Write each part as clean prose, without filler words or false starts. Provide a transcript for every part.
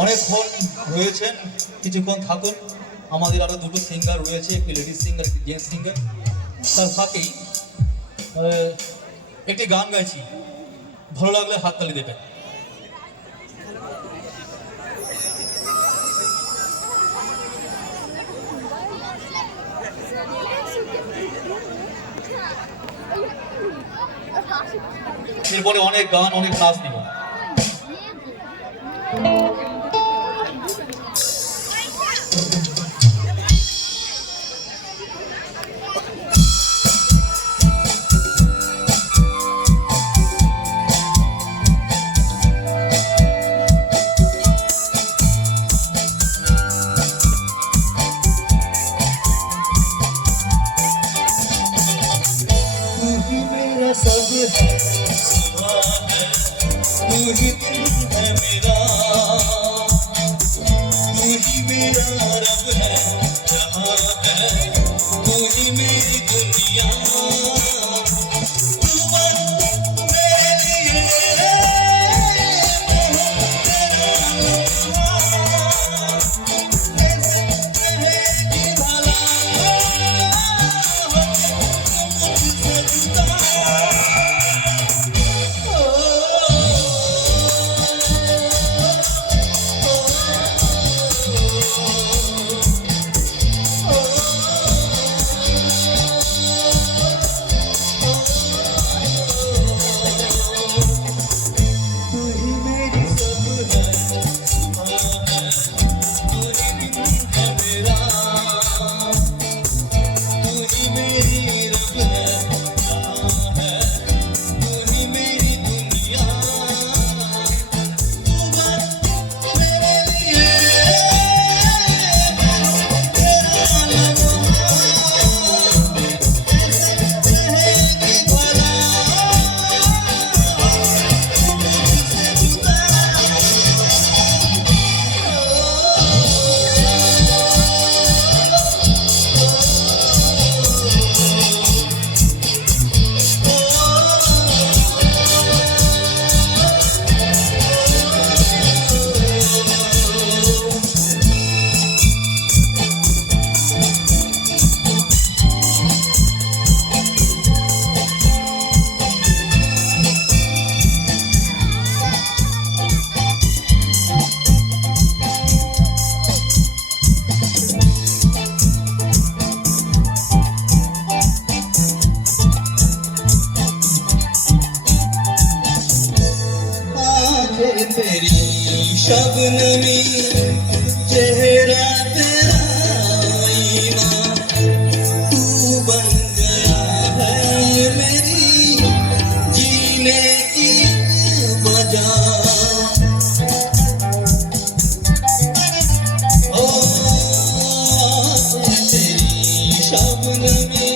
অনেকক্ষণ রয়েছেন, কিছুক্ষণ থাকুন। আমাদের আরও দুটো সিঙ্গার রয়েছে, একটি লেডিস সিঙ্গার, একটি জেন্টস সিঙ্গার। তার ফাঁকেই একটি গান গাইছি, ভালো লাগলে হাততালি দেবেন। এরপরে অনেক গান, অনেক নাচ নিব। सब है सुबह है, तू ही दिन है मेरा, तू ही मेरा रब है, जहाँ है तू ही मेरी दुनिया। तू बन मेरे लिए ऐसे रहेगी भला मुझसे जुदा। तेरी शबनमी चेहरा तेरा आईना, तू बन गया है मेरी जीने की वजह। ओ तेरी शबनमी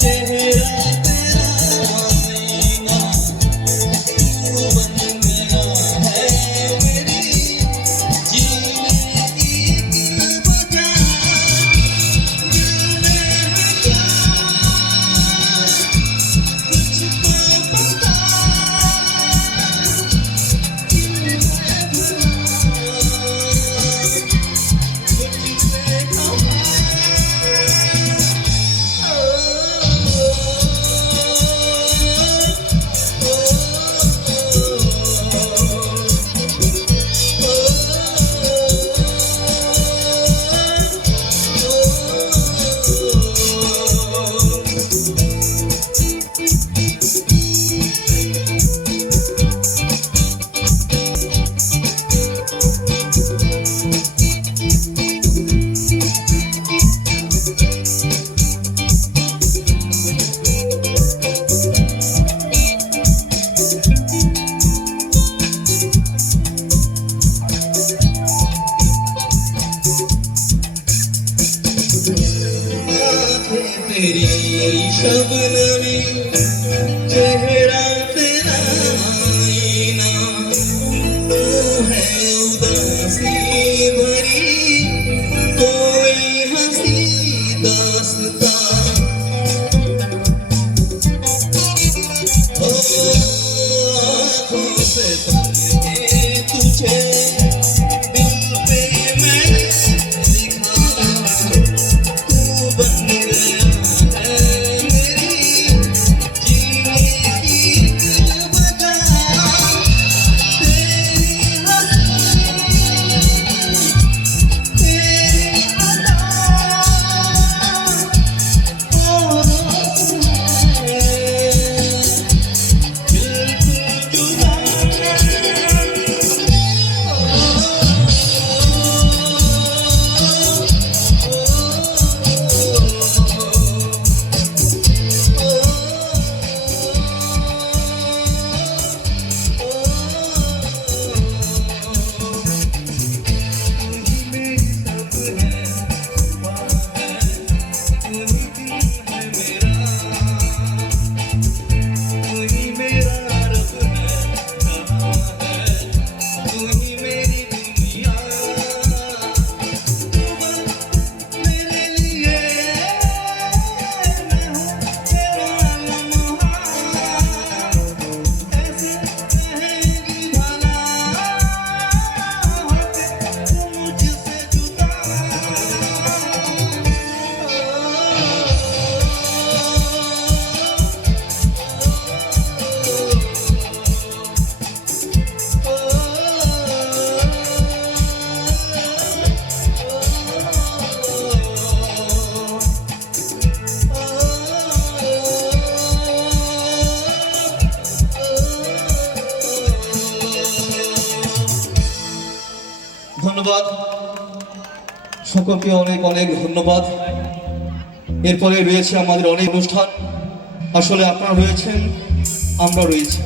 चेहरा तेरा आईना, तू बन तेरी शबनमी चेहरा तेरा आईना, तू है उदासी भरी कोई हंसी दास्तां। ओ आँखों से तुझे ধন্যবাদ, সকলকে অনেক অনেক ধন্যবাদ। এরপরে রয়েছে আমাদের অনেক অনুষ্ঠান। আসলে আপনারা রয়েছেন, আমরা রয়েছি।